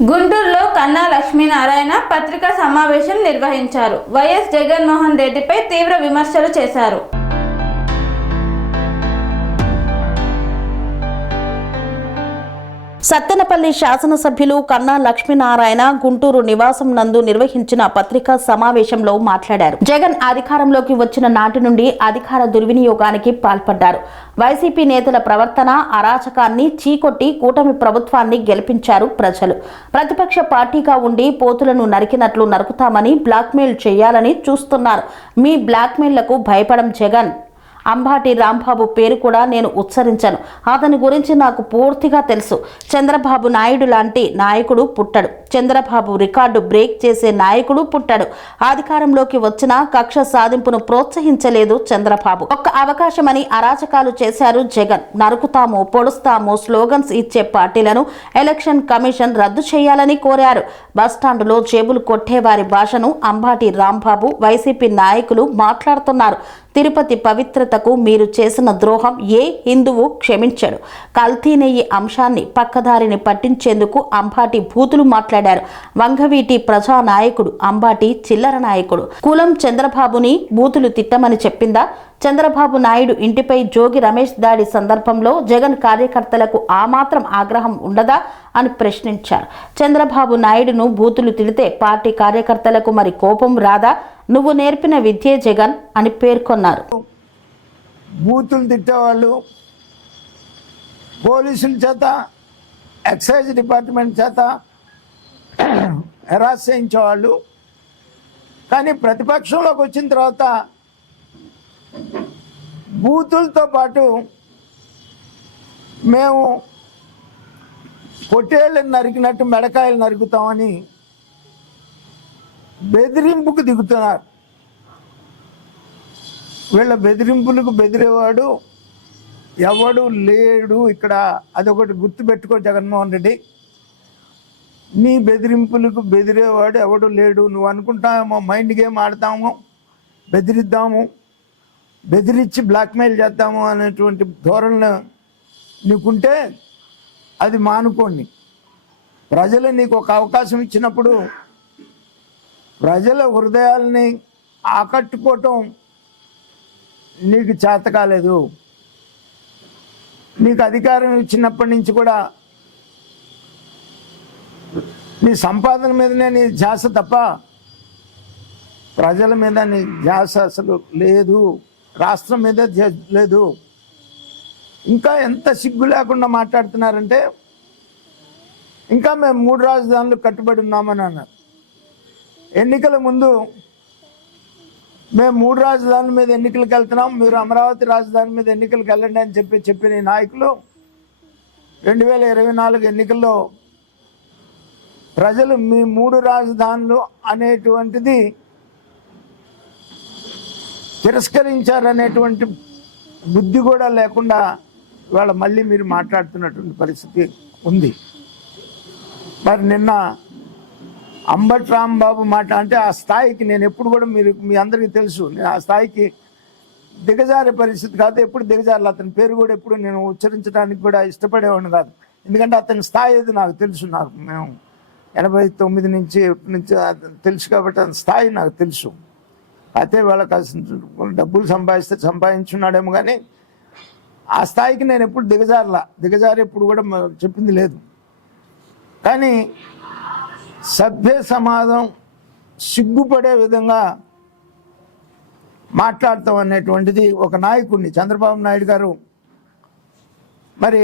గుంటూరులో కన్నా లక్ష్మీనారాయణ పత్రికా సమావేశం నిర్వహించారు. వైఎస్ జగన్మోహన్ రెడ్డిపై తీవ్ర విమర్శలు చేశారు. సత్తెనపల్లి శాసనసభ్యులు కన్నా లక్ష్మీనారాయణ గుంటూరు నివాసం నందు నిర్వహించిన పత్రికా సమావేశంలో మాట్లాడారు. జగన్ అధికారంలోకి వచ్చిన నాటి నుండి అధికార దుర్వినియోగానికి పాల్పడ్డారు. వైసీపీ నేతల ప్రవర్తన అరాచకాన్ని చీకొట్టి కూటమి ప్రభుత్వాన్ని గెలిపించారు ప్రజలు. ప్రతిపక్ష పార్టీగా ఉండి పోతులను నరికినట్లు నరుకుతామని బ్లాక్మెయిల్ చేయాలని చూస్తున్నారు. మీ బ్లాక్మెయిల్లకు భయపడం జగన్. అంబాటి రాంబాబు పేరు కూడా నేను ఉచ్చరించను. అతని గురించి నాకు పూర్తిగా తెలుసు. చంద్రబాబు నాయుడు లాంటి నాయకుడు పుట్టడు. చంద్రబాబు రికార్డు బ్రేక్ చేసే నాయకుడు పుట్టాడు. అధికారంలోకి వచ్చిన కక్ష సాధింపును ప్రోత్సహించలేదు చంద్రబాబు. ఒక్క అవకాశమని అరాచకాలు చేశారు జగన్. నరుకుతాము, పొడుస్తాము స్లోగన్స్ ఇచ్చే పార్టీలను ఎలక్షన్ కమిషన్ రద్దు చేయాలని కోరారు. బస్టాండులో జేబులు కొట్టేవారి భాషను అంబాటి రాంబాబు వైసీపీ నాయకులు మాట్లాడుతున్నారు. తిరుపతి పవిత్రతకు మీరు చేసిన ద్రోహం ఏ హిందువు క్షమించడు. కల్తీ నెయ్యి అంశాన్ని పక్కదారిని పట్టించేందుకు అంబాటి బూతులు మాట్లాడారు. వంగవీటి ప్రజానాయకుడు అంబాటి చిల్లర నాయకుడు. కులం చంద్రబాబుని బూతులు తిట్టమని చెప్పిందా? చంద్రబాబు నాయుడు ఇంటిపై జోగి రమేష్ దాడి సందర్భంలో జగన్ కార్యకర్తలకు ఆ మాత్రం ఆగ్రహం ఉండదా అని ప్రశ్నించారు. చంద్రబాబు నాయుడును బూతులు తిడితే పార్టీ కార్యకర్తలకు మరి కోపం రాదా? నువ్వు నేర్పిన విద్యే జగన్ అని పేర్కొన్నారు. బూతులు తిట్టేవాళ్ళు పోలీసుల చేత, ఎక్సైజ్ డిపార్ట్మెంట్ చేత హెరాస్ చేయించేవాళ్ళు. కానీ ప్రతిపక్షంలోకి వచ్చిన తర్వాత బూతులతో పాటు మేము పొట్టేళ్ళని నరికినట్టు మెడకాయలు నరుకుతామని బెదిరింపుకు దిగుతున్నారు. వీళ్ళ బెదిరింపులకు బెదిరేవాడు ఎవడు లేడు ఇక్కడ. అదొకటి గుర్తుపెట్టుకో జగన్మోహన్ రెడ్డి. నీ బెదిరింపులకు బెదిరేవాడు ఎవడు లేడు. నువ్వు అనుకుంటామో మైండ్ గేమ్ ఆడతాము, బెదిరిద్దాము, బెదిరించి బ్లాక్మెయిల్ చేద్దాము అనేటువంటి ధోరణి నీకుంటే అది మానుకోండి. ప్రజలు నీకు ఒక అవకాశం ఇచ్చినప్పుడు ప్రజల హృదయాల్ని ఆకట్టుకోవటం నీకు చేత కాలేదు. నీకు అధికారం ఇచ్చినప్పటి నుంచి కూడా నీ సంపాదన మీదనే నీ ధ్యాస తప్ప ప్రజల మీద నీ ధ్యాస అసలు లేదు. రాష్ట్రం మీద లేదు. ఇంకా ఎంత సిగ్గు లేకుండా మాట్లాడుతున్నారంటే ఇంకా మేము 3 రాజధానులు కట్టుబడి ఉన్నామని అన్నారు. ఎన్నికల ముందు మేము 3 రాజధానుల మీద ఎన్నికలకు వెళ్తున్నాం, మీరు అమరావతి రాజధాని మీద ఎన్నికలకు వెళ్ళండి అని చెప్పిన నాయకులు 2024 ఎన్నికల్లో ప్రజలు మీ 3 రాజధానులు అనేటువంటిది తిరస్కరించారనేటువంటి బుద్ధి కూడా లేకుండా ఇవాళ మళ్ళీ మీరు మాట్లాడుతున్నటువంటి పరిస్థితి ఉంది. మరి నిన్న అంబటి రాంబాబు మాట అంటే ఆ స్థాయికి నేను ఎప్పుడు కూడా మీ అందరికీ తెలుసు, నేను ఆ స్థాయికి దిగజారే పరిస్థితి కాదు. ఎప్పుడు దిగజారాలి. అతని పేరు కూడా ఎప్పుడు నేను ఉచ్చరించడానికి కూడా ఇష్టపడేవాడిని కాదు. ఎందుకంటే అతని స్థాయి ఏది నాకు తెలుసు. నాకు మేము 89 నుంచి తెలుసు కాబట్టి అతని స్థాయి నాకు తెలుసు. అయితే వాళ్ళకి డబ్బులు సంపాదించున్నాడేమో కానీ ఆ స్థాయికి నేను ఎప్పుడు దిగజారి ఎప్పుడు కూడా చెప్పింది లేదు. కానీ సభ్య సమాజం సిగ్గుపడే విధంగా మాట్లాడతాం అనేటువంటిది ఒక నాయకుడిని చంద్రబాబు నాయుడు గారు మరి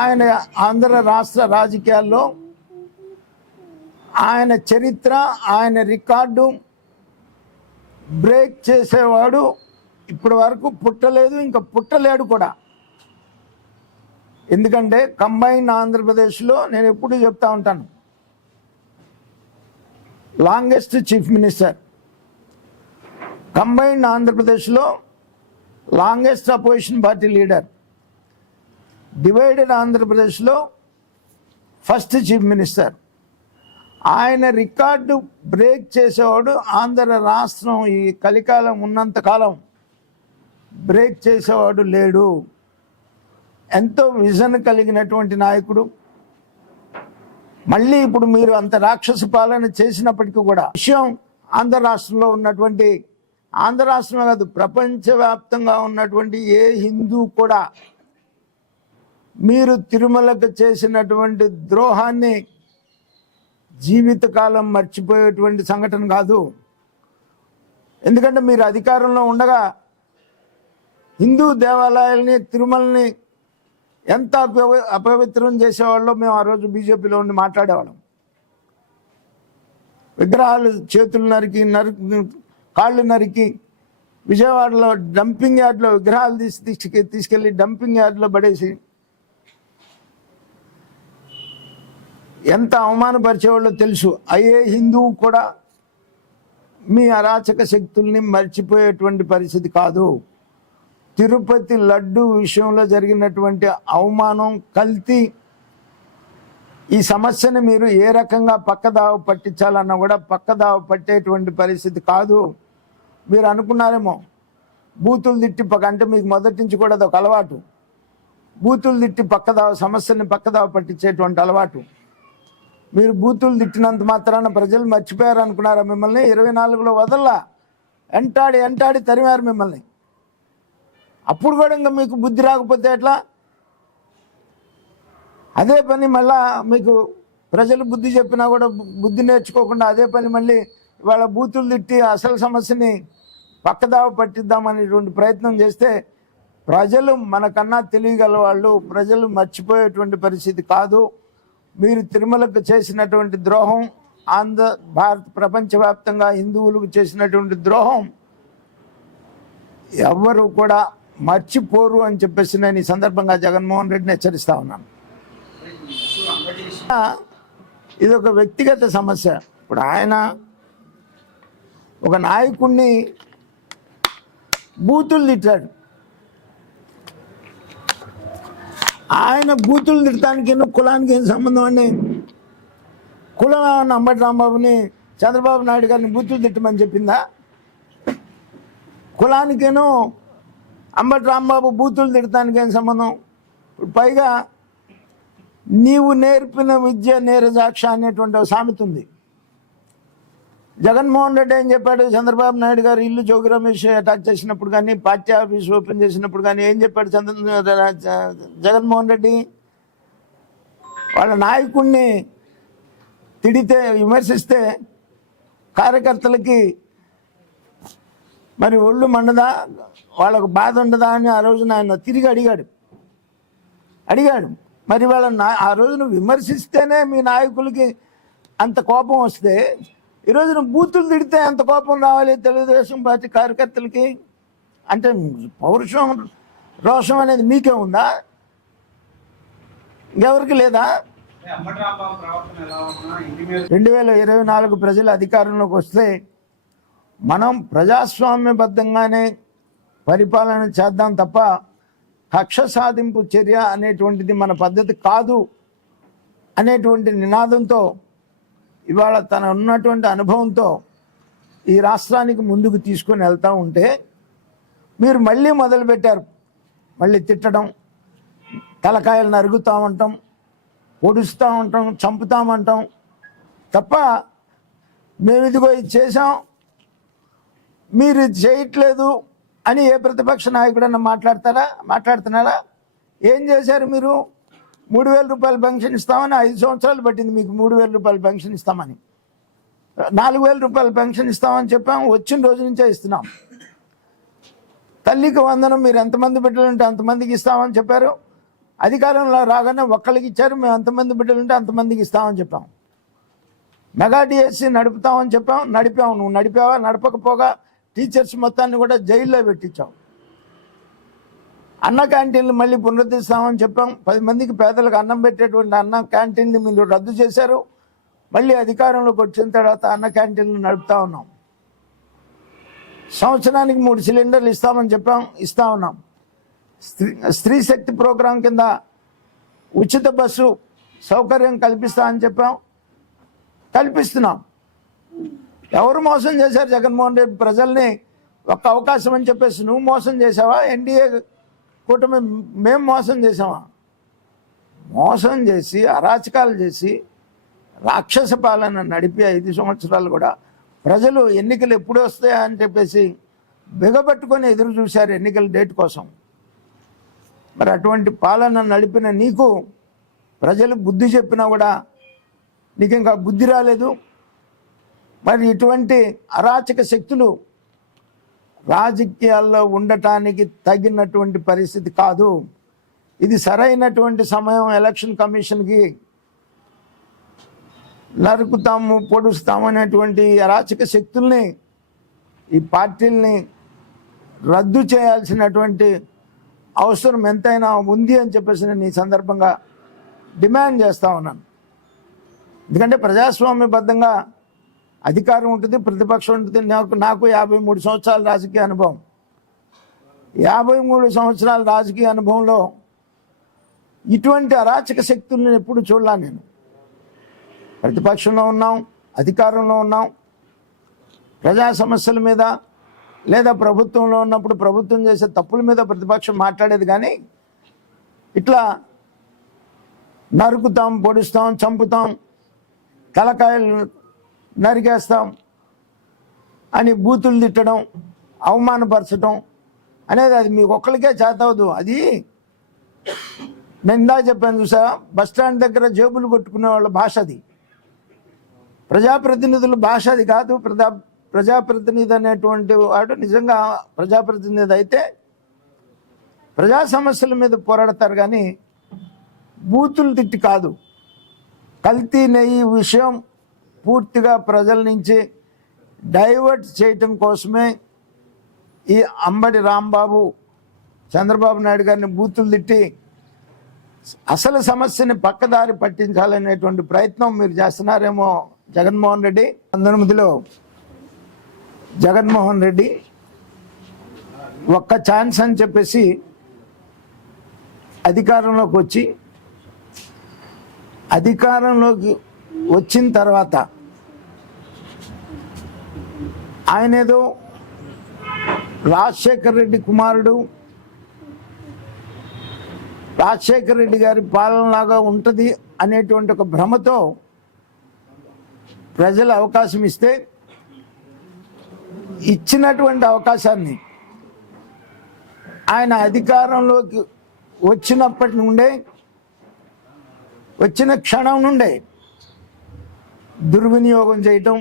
ఆయన ఆంధ్ర రాష్ట్ర రాజకీయాల్లో ఆయన చరిత్ర, ఆయన రికార్డు బ్రేక్ చేసేవాడు ఇప్పటి వరకు పుట్టలేదు, ఇంకా పుట్టలేడు కూడా. ఎందుకంటే కంబైన్ ఆంధ్రప్రదేశ్లో నేను ఎప్పుడు చెప్తా ఉంటాను, లాంగెస్ట్ చీఫ్ మినిస్టర్. కంబైన్ ఆంధ్రప్రదేశ్లో longest opposition party leader. Divided ఆంధ్రప్రదేశ్లో ఫస్ట్ చీఫ్ మినిస్టర్. ఆయన రికార్డు బ్రేక్ చేసేవాడు ఆంధ్ర రాష్ట్రం ఈ కలికాలం ఉన్నంతకాలం బ్రేక్ చేసేవాడు లేడు. ఎంతో విజన్ కలిగినటువంటి నాయకుడు, మళ్ళీ ఇప్పుడు మీరు అంత రాక్షస పాలన చేసినప్పటికీ కూడా విషయం ఆంధ్ర రాష్ట్రంలో ఉన్నటువంటి, ఆంధ్ర రాష్ట్రంలో కాదు ప్రపంచవ్యాప్తంగా ఉన్నటువంటి ఏ హిందూ కూడా మీరు తిరుమలకు చేసినటువంటి ద్రోహాన్ని జీవితకాలం మర్చిపోయేటువంటి సంఘటన కాదు. ఎందుకంటే మీరు అధికారంలో ఉండగా హిందూ దేవాలయాల్ని, తిరుమలని ఎంత అపవిత్రం చేసేవాళ్ళో మేము ఆ రోజు బీజేపీలో ఉండి మాట్లాడేవాళ్ళం. విగ్రహాలు చేతులు నరికి కాళ్ళు నరికి విజయవాడలో డంపింగ్ యార్డ్లో విగ్రహాలు తీసుకెళ్ళి డంపింగ్ యార్డ్లో పడేసి ఎంత అవమానపరిచేవాళ్ళో తెలుసు. అయ్యే హిందువు కూడా మీ అరాచక శక్తుల్ని మర్చిపోయేటువంటి పరిస్థితి కాదు. తిరుపతి లడ్డు విషయంలో జరిగినటువంటి అవమానం, కల్తీ, ఈ సమస్యని మీరు ఏ రకంగా పక్కదావ పట్టించాలన్నా కూడా పక్కదావ పట్టేటువంటి పరిస్థితి కాదు. మీరు అనుకున్నారేమో బూతులు తిట్టి అంటే మీకు మొదటి నుంచి కూడా అదొక అలవాటు. బూతులు తిట్టి సమస్యని పక్కదావ పట్టించేటువంటి అలవాటు. మీరు బూతులు తిట్టినంత మాత్రాన ప్రజలు మర్చిపోయారు అనుకున్నారా? మిమ్మల్ని 24లో వదల్లా, ఎంటాడి తరిమారు మిమ్మల్ని. అప్పుడు కూడా ఇంకా మీకు బుద్ధి రాకపోతే ఎట్లా? అదే పని మళ్ళా మీకు ప్రజలు బుద్ధి చెప్పినా కూడా బుద్ధి నేర్చుకోకుండా అదే పని మళ్ళీ వాళ్ళ బూతులు తిట్టి అసలు సమస్యని పక్కదావ పట్టిద్దామనేటువంటి ప్రయత్నం చేస్తే ప్రజలు మనకన్నా తెలియగల వాళ్ళు, ప్రజలు మర్చిపోయేటువంటి పరిస్థితి కాదు. మీరు తిరుమలకు చేసినటువంటి ద్రోహం, భారత ప్రపంచవ్యాప్తంగా హిందువులకు చేసినటువంటి ద్రోహం ఎవ్వరు కూడా మర్చిపోరు అని చెప్పేసి నేను ఈ సందర్భంగా జగన్మోహన్ రెడ్డిని హెచ్చరిస్తా ఉన్నాను. ఇది ఒక వ్యక్తిగత సమస్య. ఇప్పుడు ఆయన ఒక నాయకుడిని బూతులు తిట్టాడు. ఆయన బూతులు తిట్టడానికి కులానికి ఏం సంబంధం అండి? కులం ఏమన్నా అంబటి రాంబాబుని, చంద్రబాబు నాయుడు గారిని బూతులు తిట్టమని చెప్పిందా? కులానికేనో అంబటి రాంబాబు బూతులు తిట్టడానికి ఏం సంబంధం? పైగా నీవు నేర్పిన విద్య నేరజాక్ష అనేటువంటి ఒక సామెత ఉంది. జగన్మోహన్ రెడ్డి ఏం చెప్పాడు? చంద్రబాబు నాయుడు గారు ఇల్లు జోగి రమేష్ అటాక్ చేసినప్పుడు కానీ, పార్టీ ఆఫీస్ ఓపెన్ చేసినప్పుడు కానీ ఏం చెప్పాడు జగన్మోహన్ రెడ్డి? వాళ్ళ నాయకుడిని తిడితే, విమర్శిస్తే కార్యకర్తలకి మరి ఒళ్ళు మండదా, వాళ్ళకు బాధ ఉండదా అని ఆ రోజున ఆయన తిరిగి అడిగాడు. మరి వాళ్ళ ఆ రోజున విమర్శిస్తేనే మీ నాయకులకి అంత కోపం వస్తే, ఈరోజున బూతులు తిడితే అంత కోపం రావాలి తెలుగుదేశం పార్టీ కార్యకర్తలకి? అంటే పౌరుషం, రోషం అనేది మీకే ఉందా? ఇంకెవరికి లేదా? 2024 ప్రజలు అధికారంలోకి వస్తే మనం ప్రజాస్వామ్యబద్ధంగానే పరిపాలన చేద్దాం తప్ప కక్ష సాధింపు చర్య అనేటువంటిది మన పద్ధతి కాదు అనేటువంటి నినాదంతో ఇవాళ తన ఉన్నటువంటి అనుభవంతో ఈ రాష్ట్రానికి ముందుకు తీసుకొని వెళ్తూ ఉంటే మీరు మళ్ళీ మొదలుపెట్టారు. మళ్ళీ తిట్టడం, తలకాయలు నరుగుతామంటాం, పొడుస్తూ ఉంటాం, చంపుతామంటాం తప్ప మేము ఇదిగో ఇది చేసాం, మీరు ఇది చేయట్లేదు అని ఏ ప్రతిపక్ష నాయకుడన్నా మాట్లాడుతున్నారా? ఏం చేశారు మీరు? 3,000 రూపాయలు పెన్షన్ ఇస్తామని 5 సంవత్సరాలు పట్టింది మీకు 3,000 రూపాయలు పెన్షన్ ఇస్తామని. 4,000 రూపాయలు పెన్షన్ ఇస్తామని చెప్పాము, వచ్చిన రోజు నుంచే ఇస్తున్నాం. తల్లికి వందనం మీరు ఎంతమంది బిడ్డలుంటే అంతమందికి ఇస్తామని చెప్పారు. అధికారంలో రాగానే ఒక్కరికి ఇచ్చారు, మేము ఎంతమంది బిడ్డలుంటే అంతమందికి ఇస్తామని చెప్పాం. మెగా డిఎస్సి నడుపుతామని చెప్పాం, నడిపాము. నువ్వు నడిపావా? నడపకపోగా టీచర్స్ మొత్తాన్ని కూడా జైల్లో పెట్టించావు. అన్న క్యాంటీన్లు మళ్ళీ పునరుద్ధరిస్తామని చెప్పాం. 10 మందికి పేదలకు అన్నం పెట్టేటువంటి అన్న క్యాంటీన్ని మీరు రద్దు చేశారు. మళ్ళీ అధికారంలోకి వచ్చిన తర్వాత అన్న క్యాంటీన్లు నడుపుతా ఉన్నాం. సంవత్సరానికి 3 సిలిండర్లు ఇస్తామని చెప్పాం, ఇస్తా ఉన్నాం. స్త్రీ శక్తి ప్రోగ్రాం కింద ఉచిత బస్సు సౌకర్యం కల్పిస్తామని చెప్పాం, కల్పిస్తున్నాం. ఎవరు మోసం చేశారు? జగన్మోహన్ రెడ్డి ప్రజల్ని ఒక్క అవకాశం అని చెప్పేసి నువ్వు మోసం చేసావా? ఎన్డీఏ కూటమి మేము మోసం చేసామా? మోసం చేసి, అరాచకాలు చేసి రాక్షస పాలన నడిపి 5 సంవత్సరాలు కూడా ప్రజలు ఎన్నికలు ఎప్పుడు వస్తాయా అని చెప్పేసి బిగబట్టుకొని ఎదురు చూశారు ఎన్నికల డేట్ కోసం. మరి అటువంటి పాలన నడిపిన నీకు ప్రజలు బుద్ధి చెప్పినా కూడా నీకు ఇంకా బుద్ధి రాలేదు. మరి ఇటువంటి అరాచక శక్తులు రాజకీయాల్లో ఉండటానికి తగినటువంటి పరిస్థితి కాదు. ఇది సరైనటువంటి సమయం. ఎలక్షన్ కమిషన్కి నరుకుతాము పొడుస్తాము అనేటువంటి అరాచక శక్తుల్ని, ఈ పార్టీల్ని రద్దు చేయాల్సినటువంటి అవసరం ఎంతైనా ఉంది అని చెప్పేసి నేను ఈ సందర్భంగా డిమాండ్ చేస్తూ ఉన్నాను. ఎందుకంటే ప్రజాస్వామ్యబద్ధంగా అధికారం ఉంటుంది, ప్రతిపక్షం ఉంటుంది. నాకు 53 సంవత్సరాల రాజకీయ అనుభవం. 53 సంవత్సరాల రాజకీయ అనుభవంలో ఇటువంటి అరాచక శక్తులను ఎప్పుడు చూడలా. నేను ప్రతిపక్షంలో ఉన్నాం, అధికారంలో ఉన్నాం, ప్రజా సమస్యల మీద లేదా ప్రభుత్వంలో ఉన్నప్పుడు ప్రభుత్వం చేసే తప్పుల మీద ప్రతిపక్షం మాట్లాడేది. కానీ ఇట్లా నరుకుతాం, పొడుస్తాం, చంపుతాం, తలకాయలు నరికేస్తాం అని బూతులు తిట్టడం, అవమానపరచడం అనేది అది మీకు ఒక్కరికే చేతవదు. అది నేను ఇందా చెప్పాను చూసా, బస్టాండ్ దగ్గర జేబులు కొట్టుకునే వాళ్ళ భాష అది. ప్రజాప్రతినిధుల భాష అది కాదు. ప్రజాప్రతినిధి అనేటువంటి వాడు నిజంగా ప్రజాప్రతినిధి అయితే ప్రజా సమస్యల మీద పోరాడతారు, కానీ బూతులు తిట్టి కాదు. కల్తీ నెయ్యి విషయం పూర్తిగా ప్రజల నుంచి డైవర్ట్ చేయటం కోసమే ఈ అంబటి రాంబాబు చంద్రబాబు నాయుడు గారిని బూతులు తిట్టి అసలు సమస్యని పక్కదారి పట్టించాలనేటువంటి ప్రయత్నం మీరు చేస్తున్నారేమో. జగన్మోహన్ రెడ్డి 19లో జగన్మోహన్ రెడ్డి ఒక్క ఛాన్స్ అని చెప్పేసి అధికారంలోకి వచ్చి, అధికారంలోకి వచ్చిన తర్వాత ఆయన ఏదో రాజశేఖర్ రెడ్డి కుమారుడు, రాజశేఖర్ రెడ్డి గారి పాలనలాగా ఉంటుంది అనేటువంటి ఒక భ్రమతో ప్రజలు అవకాశం ఇస్తే, ఇచ్చినటువంటి అవకాశాన్ని ఆయన అధికారంలోకి వచ్చినప్పటి నుండే, వచ్చిన క్షణం నుండే దుర్వినియోగం చేయటం,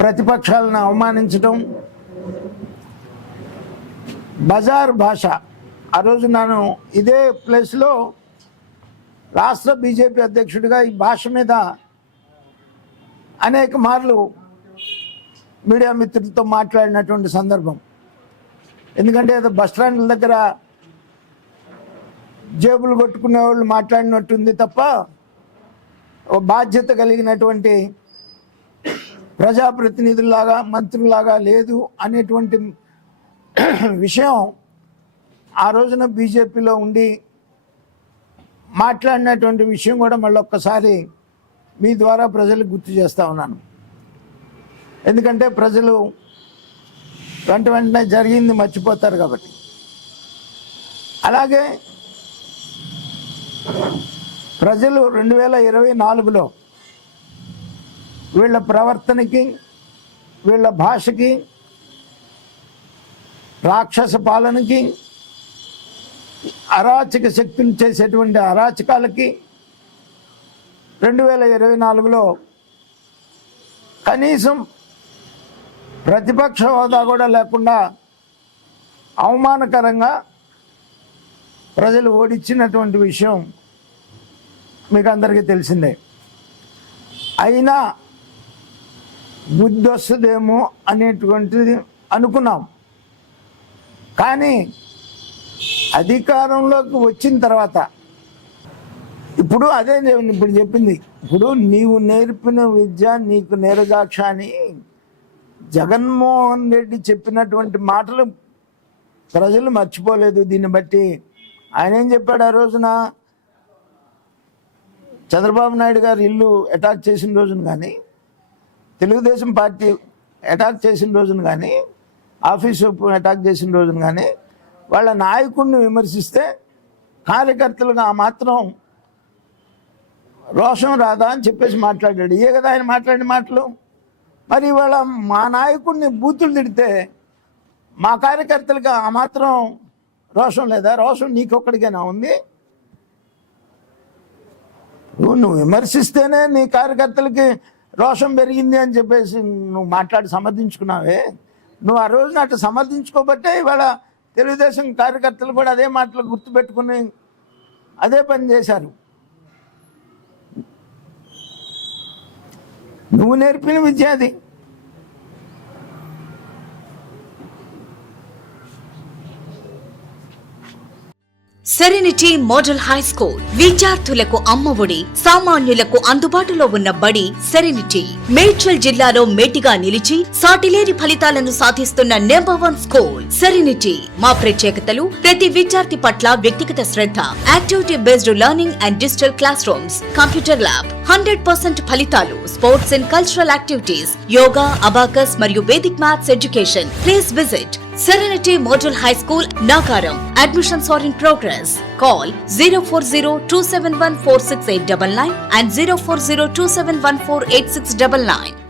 ప్రతిపక్షాలను అవమానించటం, బజార్ భాష. ఆ రోజు నేను ఇదే ప్లేస్లో రాష్ట్ర బీజేపీ అధ్యక్షుడిగా ఈ భాష మీద అనేక మార్లు మీడియా మిత్రులతో మాట్లాడినటువంటి సందర్భం. ఎందుకంటే ఏదో బస్టాండ్ల దగ్గర జేబులు కొట్టుకునే వాళ్ళు మాట్లాడినట్టుంది తప్ప ఓ బాధ్యత కలిగినటువంటి ప్రజాప్రతినిధుల్లాగా మంత్రుల్లాగా లేదు అనేటువంటి విషయం ఆ రోజున బీజేపీలో ఉండి మాట్లాడినటువంటి విషయం కూడా మళ్ళీ ఒక్కసారి మీ ద్వారా ప్రజలకు గుర్తు చేస్తూ ఉన్నాను. ఎందుకంటే ప్రజలు వెంటనే జరిగింది మర్చిపోతారు కాబట్టి. అలాగే ప్రజలు 2024లో వీళ్ళ ప్రవర్తనకి, వీళ్ళ భాషకి, రాక్షస పాలనకి, అరాచక శక్తులు చేసేటువంటి అరాచకాలకి 2024లో కనీసం ప్రతిపక్ష హోదా కూడా లేకుండా అవమానకరంగా ప్రజలు ఓడించినటువంటి విషయం మీకు అందరికీ తెలిసిందే. అయినా బుద్ధి వస్తుందేమో అనేటువంటిది అనుకున్నాం. కానీ అధికారంలోకి వచ్చిన తర్వాత ఇప్పుడు అదే ఇప్పుడు చెప్పింది, ఇప్పుడు నీవు నేర్పిన విద్య నీకు నేరజాక్ష అని జగన్మోహన్ రెడ్డి చెప్పినటువంటి మాటలు ప్రజలు మర్చిపోలేదు. దీన్ని బట్టి ఆయన ఏం చెప్పాడు, ఆ రోజున చంద్రబాబు నాయుడు గారు ఇల్లు అటాక్ చేసిన రోజున కానీ, తెలుగుదేశం పార్టీ అటాక్ చేసిన రోజున కానీ, ఆఫీసు అటాక్ చేసిన రోజున కానీ వాళ్ళ నాయకుడిని విమర్శిస్తే కార్యకర్తలుగా ఆ మాత్రం రోషం రాదా అని చెప్పేసి మాట్లాడాడు. ఏ కదా ఆయన మాట్లాడిన మాటలు. మరి ఇవాళ మా నాయకుడిని బూతులు తిడితే మా కార్యకర్తలకు ఆ మాత్రం రోషం లేదా? రోషం నీకొక్కడికైనా ఉంది? నువ్వు విమర్శిస్తేనే నీ కార్యకర్తలకి రోషం పెరిగింది అని చెప్పేసి నువ్వు మాట్లాడి సమర్థించుకున్నావే. నువ్వు ఆ రోజున అట్లా సమర్థించుకోబట్టే ఇవాళ తెలుగుదేశం కార్యకర్తలు కూడా అదే మాటలు గుర్తుపెట్టుకుని అదే పని చేశారు. నువ్వు నేర్పిన విద్య అది. సెరెనిటీ మోడల్ హై స్కూల్ విద్యార్థులకు అమ్మఒడి, సామాన్యులకు అందుబాటులో ఉన్న బడి సెరెనిటీ. మేడ్చల్ జిల్లాలో మేటిగా నిలిచి సాటిలేని ఫలితాలను సాధిస్తున్న నంబర్ 1 స్కూల్ సెరెనిటీ. మా ప్రత్యేకతలు ప్రతి విద్యార్థి పట్ల వ్యక్తిగత శ్రద్ధ, activity based learning and digital classrooms, computer lab, 100% ఫలితాలు, sports and cultural activities, yoga, abacus మరియు Vedic maths education. Please visit Serenity Model High School, Nagaram. Admissions are in progress. Call 040-271-46899 and 040-271-48699.